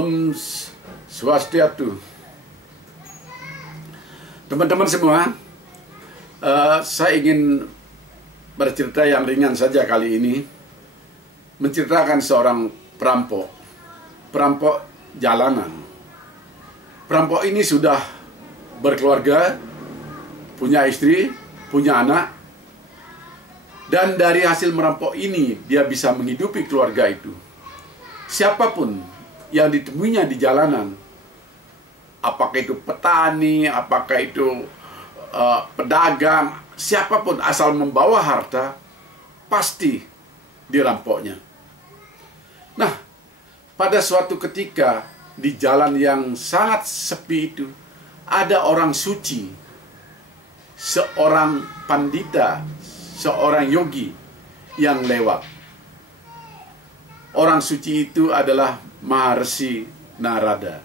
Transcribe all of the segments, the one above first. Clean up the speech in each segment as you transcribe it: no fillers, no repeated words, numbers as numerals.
Om Swastiastu. Teman-teman semua, saya ingin bercerita yang ringan saja kali ini. Menceritakan seorang perampok jalanan. Perampok ini sudah berkeluarga, punya istri, punya anak. Dan dari hasil merampok ini, dia bisa menghidupi keluarga itu. Siapapun yang ditemuinya di jalanan, apakah itu petani, apakah itu pedagang, siapapun asal membawa harta, pasti dirampoknya. Nah, pada suatu ketika di jalan yang sangat sepi itu, ada orang suci, seorang pandita, seorang yogi yang lewat. Orang suci itu adalah Maharsi Narada.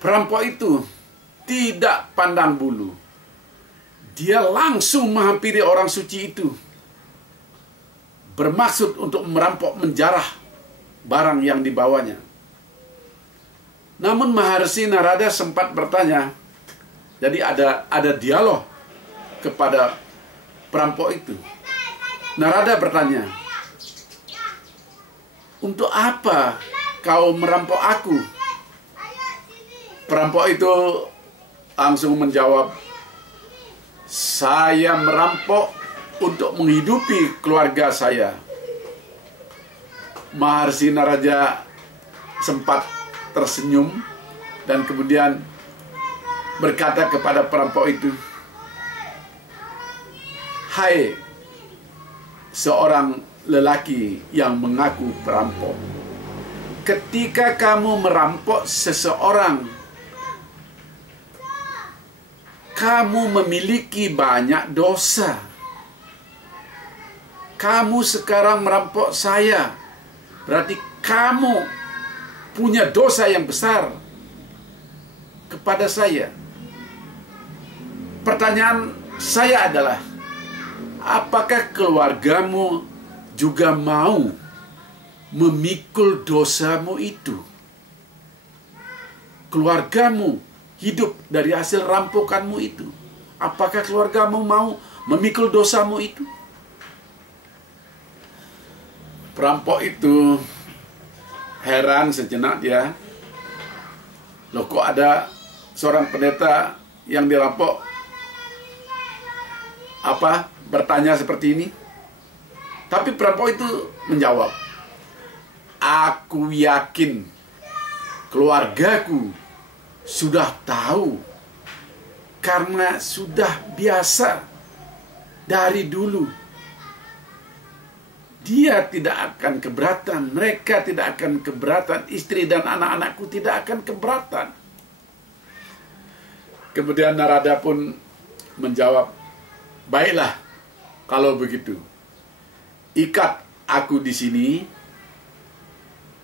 Perampok itu tidak pandang bulu. Dia langsung menghampiri orang suci itu, bermaksud untuk merampok, menjarah barang yang dibawanya. Namun Maharsi Narada sempat bertanya. Jadi ada dialog kepada perampok itu. Narada bertanya, "Untuk apa kau merampok aku?" Perampok itu langsung menjawab, "Saya merampok untuk menghidupi keluarga saya." Maharsi Narada sempat tersenyum dan kemudian berkata kepada perampok itu, "Hai seorang lelaki yang mengaku perampok, ketika kamu merampok seseorang, kamu memiliki banyak dosa. Kamu sekarang merampok saya, berarti kamu punya dosa yang besar kepada saya. Pertanyaan saya adalah, apakah keluargamu juga mau memikul dosamu itu? Keluargamu hidup dari hasil rampokanmu itu. Apakah keluargamu mau memikul dosamu itu?" Perampok itu heran sejenak dia. Loh, kok ada seorang pendeta yang dirampok bertanya seperti ini? Tapi perampok itu menjawab, "Aku yakin keluargaku sudah tahu, karena sudah biasa dari dulu. Dia tidak akan keberatan, mereka tidak akan keberatan, istri dan anak-anakku tidak akan keberatan." Kemudian Narada pun menjawab, "Baiklah, kalau begitu, ikat aku di sini,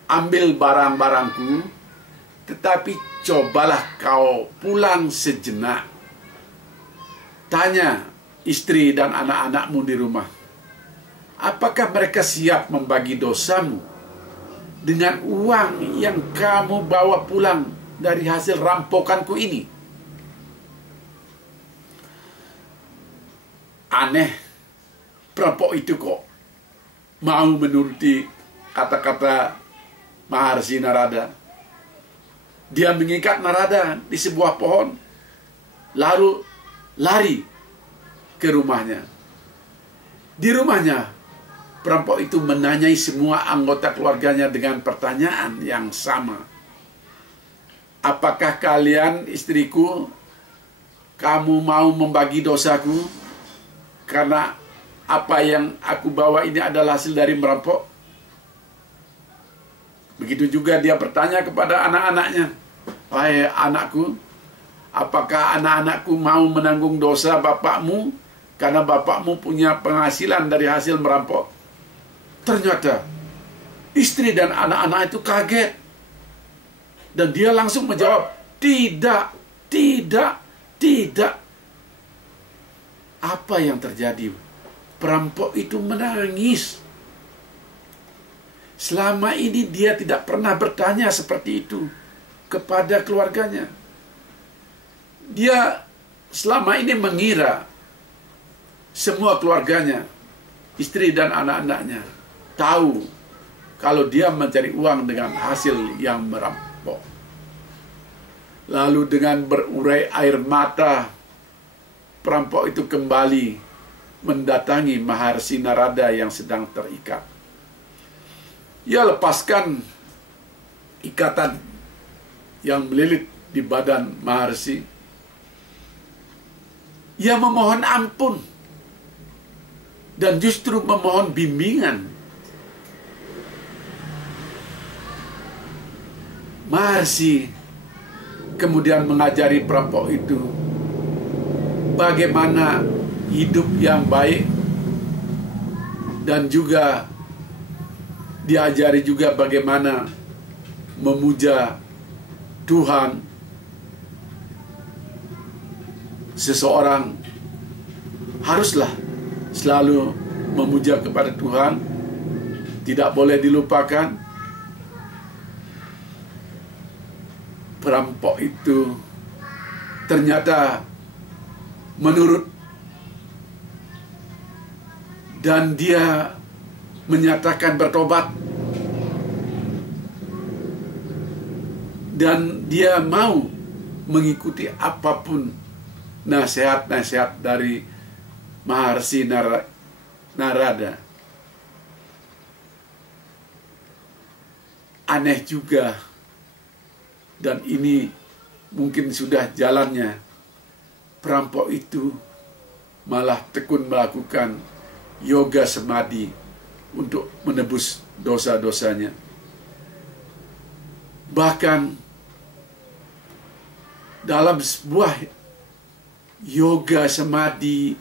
ambil barang-barangku, tetapi cobalah kau pulang sejenak. Tanya istri dan anak-anakmu di rumah, apakah mereka siap membagi dosamu dengan uang yang kamu bawa pulang dari hasil rampokanku ini?" Aneh, perampok itu kok mau menuruti kata-kata Maharsi Narada. Dia mengikat Narada di sebuah pohon, lalu lari ke rumahnya. Di rumahnya, perampok itu menanyai semua anggota keluarganya dengan pertanyaan yang sama. "Apakah kalian, istriku, kamu mau membagi dosaku? Karena apa yang aku bawa ini adalah hasil dari merampok." Begitu juga dia bertanya kepada anak-anaknya, "Wahai anakku, apakah anak-anakku mau menanggung dosa bapakmu karena bapakmu punya penghasilan dari hasil merampok?" Ternyata istri dan anak-anak itu kaget. Dan dia langsung menjawab, "Tidak, tidak, tidak." Apa yang terjadi? Perampok itu menangis. Selama ini dia tidak pernah bertanya seperti itu kepada keluarganya. Dia selama ini mengira semua keluarganya, istri dan anak-anaknya, tahu kalau dia mencari uang dengan hasil yang merampok. Lalu dengan berurai air mata, perampok itu kembali mendatangi Maharsi Narada yang sedang terikat. Ia lepaskan ikatan yang melilit di badan Maharsi. Ia memohon ampun dan justru memohon bimbingan. Maharsi kemudian mengajari perampok itu bagaimana hidup yang baik, dan juga diajari juga bagaimana memuja Tuhan. Seseorang haruslah selalu memuja kepada Tuhan, tidak boleh dilupakan. Perampok itu ternyata menurut, dan dia menyatakan bertobat, dan dia mau mengikuti apapun nasihat-nasihat dari Maharsi Narada. Aneh juga, dan ini mungkin sudah jalannya, perampok itu malah tekun melakukan yoga samadhi untuk menebus dosa-dosanya. Bahkan dalam sebuah yoga samadhi,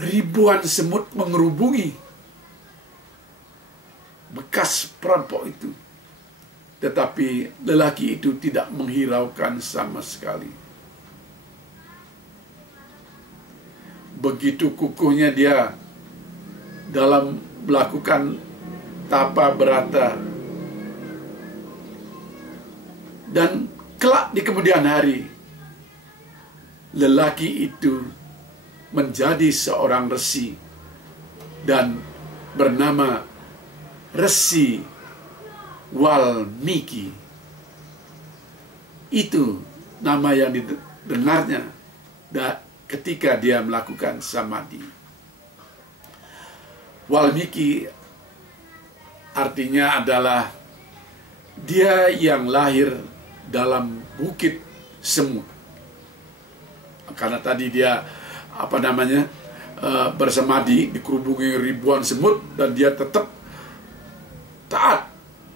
ribuan semut mengerubungi bekas perampok itu. Tetapi lelaki itu tidak menghiraukan sama sekali. Begitu kukuhnya dia dalam melakukan tapa berata. Dan kelak di kemudian hari, lelaki itu menjadi seorang resi dan bernama Resi Walmiki. Itu nama yang didengarnya ketika dia melakukan samadhi. Walmiki artinya adalah dia yang lahir dalam bukit semut. Karena tadi dia bersamadhi, dikerubungi ribuan semut, dan dia tetap taat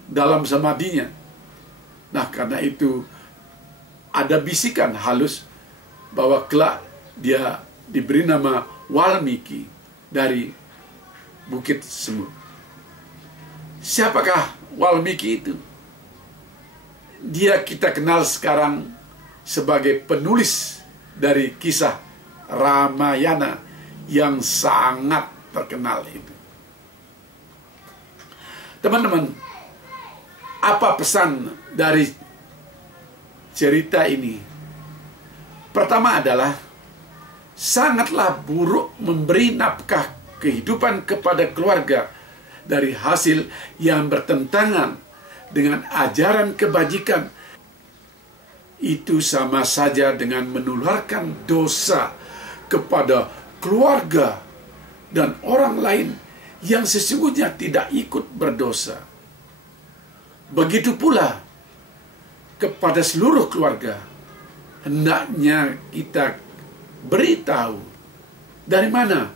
dalam samadhinya. Nah, karena itu ada bisikan halus bahwa kelak dia diberi nama Walmiki dari bukit semut. Siapakah Walmiki itu? Dia kita kenal sekarang sebagai penulis dari kisah Ramayana yang sangat terkenal itu. Teman-teman, apa pesan dari cerita ini? Pertama adalah sangatlah buruk memberi nafkah kehidupan kepada keluarga dari hasil yang bertentangan dengan ajaran kebajikan. Itu sama saja dengan menularkan dosa kepada keluarga dan orang lain yang sesungguhnya tidak ikut berdosa. Begitu pula kepada seluruh keluarga, hendaknya kita beritahu dari mana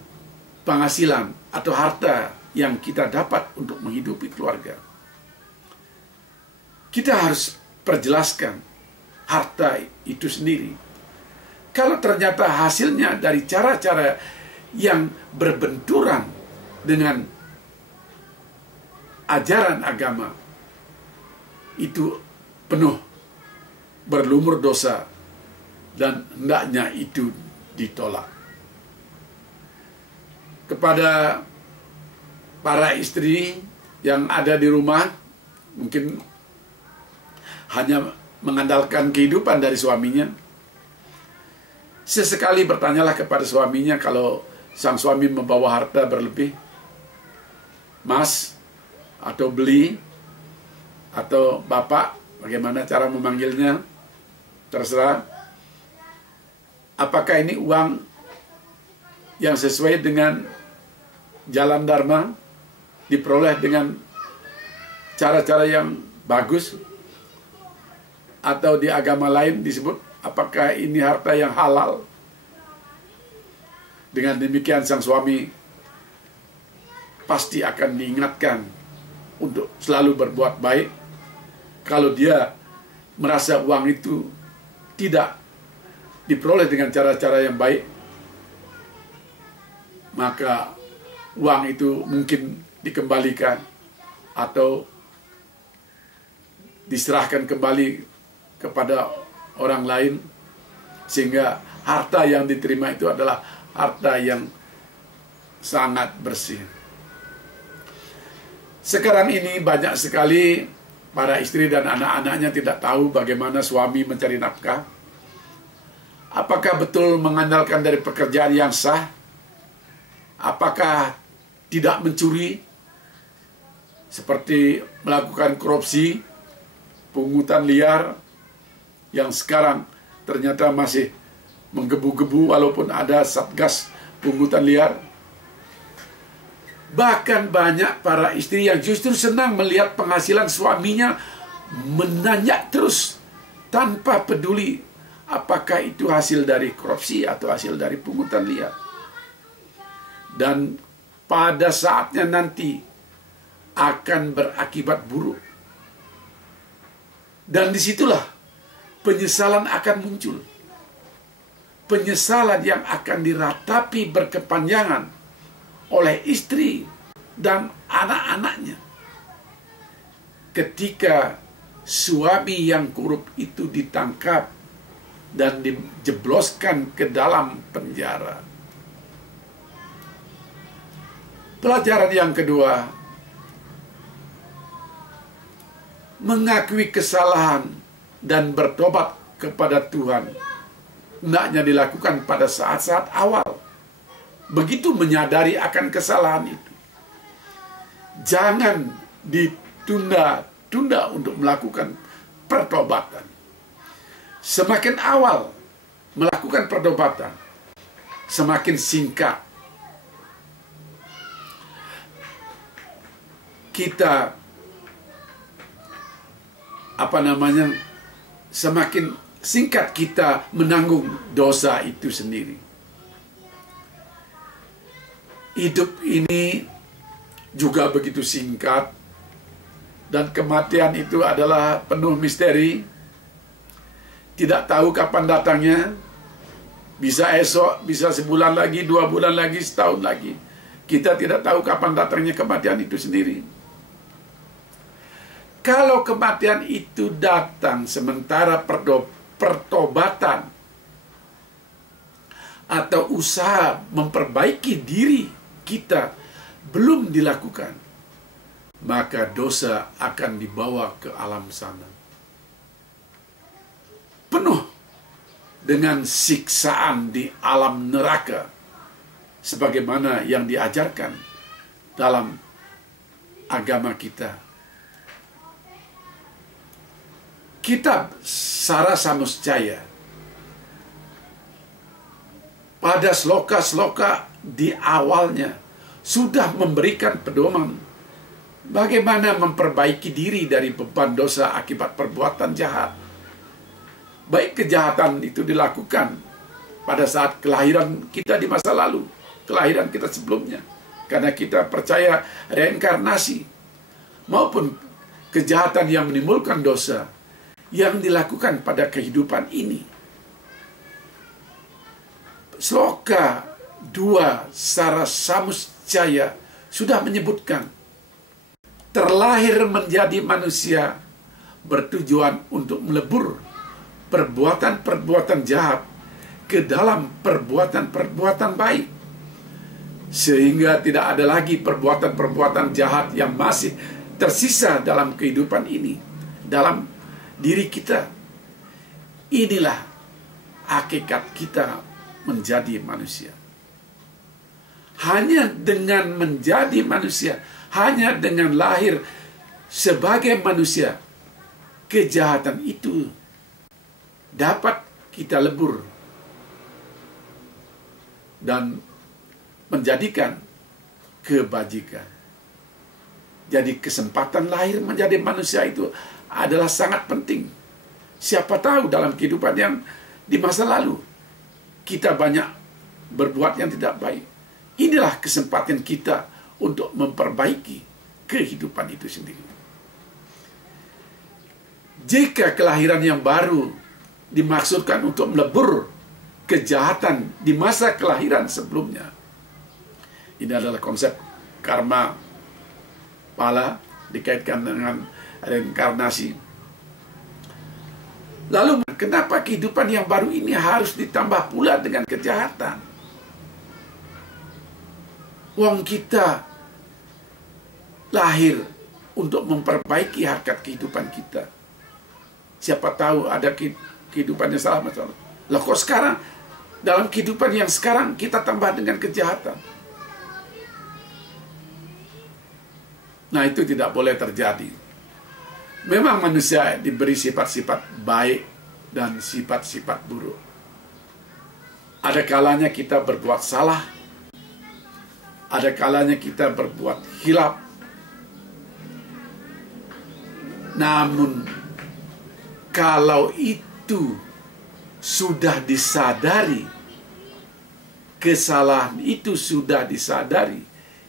penghasilan atau harta yang kita dapat untuk menghidupi keluarga. Kita harus perjelaskan harta itu sendiri. Kalau ternyata hasilnya dari cara-cara yang berbenturan dengan ajaran agama, itu penuh berlumur dosa dan hendaknya itu ditolak. Kepada para istri yang ada di rumah mungkin hanya mengandalkan kehidupan dari suaminya. Sesekali bertanyalah kepada suaminya kalau sang suami membawa harta berlebih, Mas, atau beli, atau Bapak, bagaimana cara memanggilnya, terserah. Apakah ini uang yang sesuai dengan jalan dharma, diperoleh dengan cara-cara yang bagus, atau di agama lain disebut apakah ini harta yang halal? Dengan demikian sang suami pasti akan diingatkan untuk selalu berbuat baik. Kalau dia merasa uang itu tidak diperoleh dengan cara-cara yang baik, maka uang itu mungkin dikembalikan atau diserahkan kembali kepada orang lain, sehingga harta yang diterima itu adalah harta yang sangat bersih. Sekarang ini banyak sekali para istri dan anak-anaknya tidak tahu bagaimana suami mencari nafkah. Apakah betul mengandalkan dari pekerjaan yang sah? Apakah tidak mencuri, seperti melakukan korupsi, pungutan liar, yang sekarang ternyata masih menggebu-gebu walaupun ada satgas pungutan liar. Bahkan banyak para istri yang justru senang melihat penghasilan suaminya menanjak terus tanpa peduli apakah itu hasil dari korupsi atau hasil dari pungutan liar. Dan pada saatnya nanti akan berakibat buruk. Dan disitulah penyesalan akan muncul. Penyesalan yang akan diratapi berkepanjangan oleh istri dan anak-anaknya ketika suami yang korup itu ditangkap dan dijebloskan ke dalam penjara. Pelajaran yang kedua, mengakui kesalahan dan bertobat kepada Tuhan hendaknya dilakukan pada saat-saat awal. Begitu menyadari akan kesalahan itu, jangan ditunda-tunda untuk melakukan pertobatan. Semakin awal melakukan pertobatan, semakin singkat kita semakin singkat kita menanggung dosa itu sendiri. Hidup ini juga begitu singkat, dan kematian itu adalah penuh misteri. Tidak tahu kapan datangnya, bisa esok, bisa sebulan lagi, 2 bulan lagi, setahun lagi. Kita tidak tahu kapan datangnya kematian itu sendiri. Kalau kematian itu datang sementara pertobatan atau usaha memperbaiki diri kita belum dilakukan, maka dosa akan dibawa ke alam sana, penuh dengan siksaan di alam neraka, sebagaimana yang diajarkan dalam agama kita. Kitab Sara Samuscaya pada sloka-sloka di awalnya sudah memberikan pedoman bagaimana memperbaiki diri dari beban dosa akibat perbuatan jahat. Baik kejahatan itu dilakukan pada saat kelahiran kita di masa lalu, kelahiran kita sebelumnya, karena kita percaya reinkarnasi, maupun kejahatan yang menimbulkan dosa yang dilakukan pada kehidupan ini. Sloka 2 Sara Samuscaya sudah menyebutkan, terlahir menjadi manusia bertujuan untuk melebur perbuatan-perbuatan jahat ke dalam perbuatan-perbuatan baik, sehingga tidak ada lagi perbuatan-perbuatan jahat yang masih tersisa dalam kehidupan ini, dalam diri kita. Inilah hakikat kita menjadi manusia. Hanya dengan menjadi manusia, hanya dengan lahir sebagai manusia, kejahatan itu dapat kita lebur dan menjadikan kebajikan. Jadi kesempatan lahir menjadi manusia itu adalah sangat penting. Siapa tahu dalam kehidupan yang di masa lalu kita banyak berbuat yang tidak baik. Inilah kesempatan kita untuk memperbaiki kehidupan itu sendiri. Jika kelahiran yang baru dimaksudkan untuk melebur kejahatan di masa kelahiran sebelumnya, ini adalah konsep karma pala dikaitkan dengan reinkarnasi. Lalu kenapa kehidupan yang baru ini harus ditambah pula dengan kejahatan? Wong kita lahir untuk memperbaiki hakikat kehidupan kita. Siapa tahu ada kehidupan yang salah masalah. Lah kok sekarang dalam kehidupan yang sekarang kita tambah dengan kejahatan? Nah, itu tidak boleh terjadi. Memang manusia diberi sifat-sifat baik dan sifat-sifat buruk. Ada kalanya kita berbuat salah, ada kalanya kita berbuat hilaf. Namun kalau itu sudah disadari, kesalahan itu sudah disadari,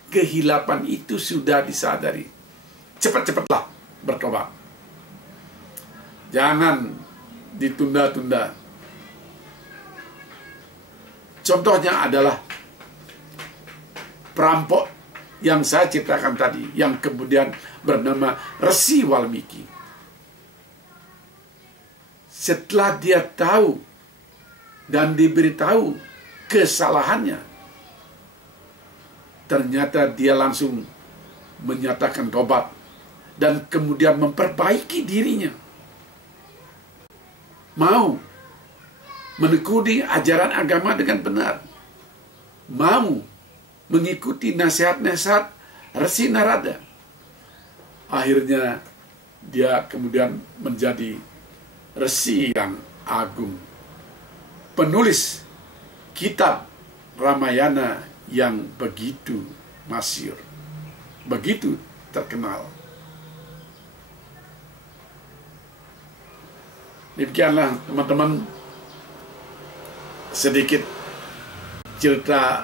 kehilapan itu sudah disadari, cepat-cepatlah bertobat. Jangan ditunda-tunda. Contohnya adalah perampok yang saya ceritakan tadi, yang kemudian bernama Resi Walmiki. Setelah dia tahu dan diberitahu kesalahannya, ternyata dia langsung menyatakan tobat dan kemudian memperbaiki dirinya. Mau menekuni ajaran agama dengan benar. Mau mengikuti nasihat-nasihat Resi Narada. Akhirnya dia kemudian menjadi Resi yang agung, penulis kitab Ramayana yang begitu masyhur, begitu terkenal. Demikianlah teman-teman, sedikit cerita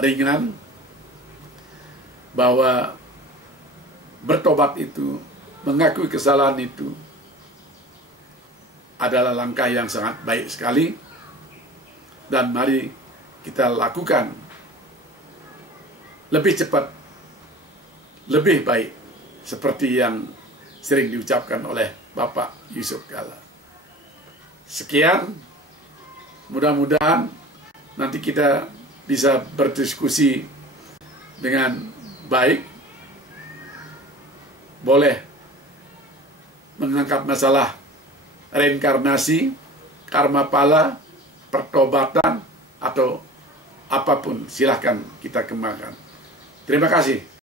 ringan bahwa bertobat itu, mengakui kesalahan itu adalah langkah yang sangat baik sekali, dan mari kita lakukan lebih cepat, lebih baik, seperti yang sering diucapkan oleh Bapak Yusuf Kalla. Sekian, mudah-mudahan nanti kita bisa berdiskusi dengan baik, boleh mengangkat masalah reinkarnasi, karma pala, pertobatan, atau apapun, silahkan kita kembangkan. Terima kasih.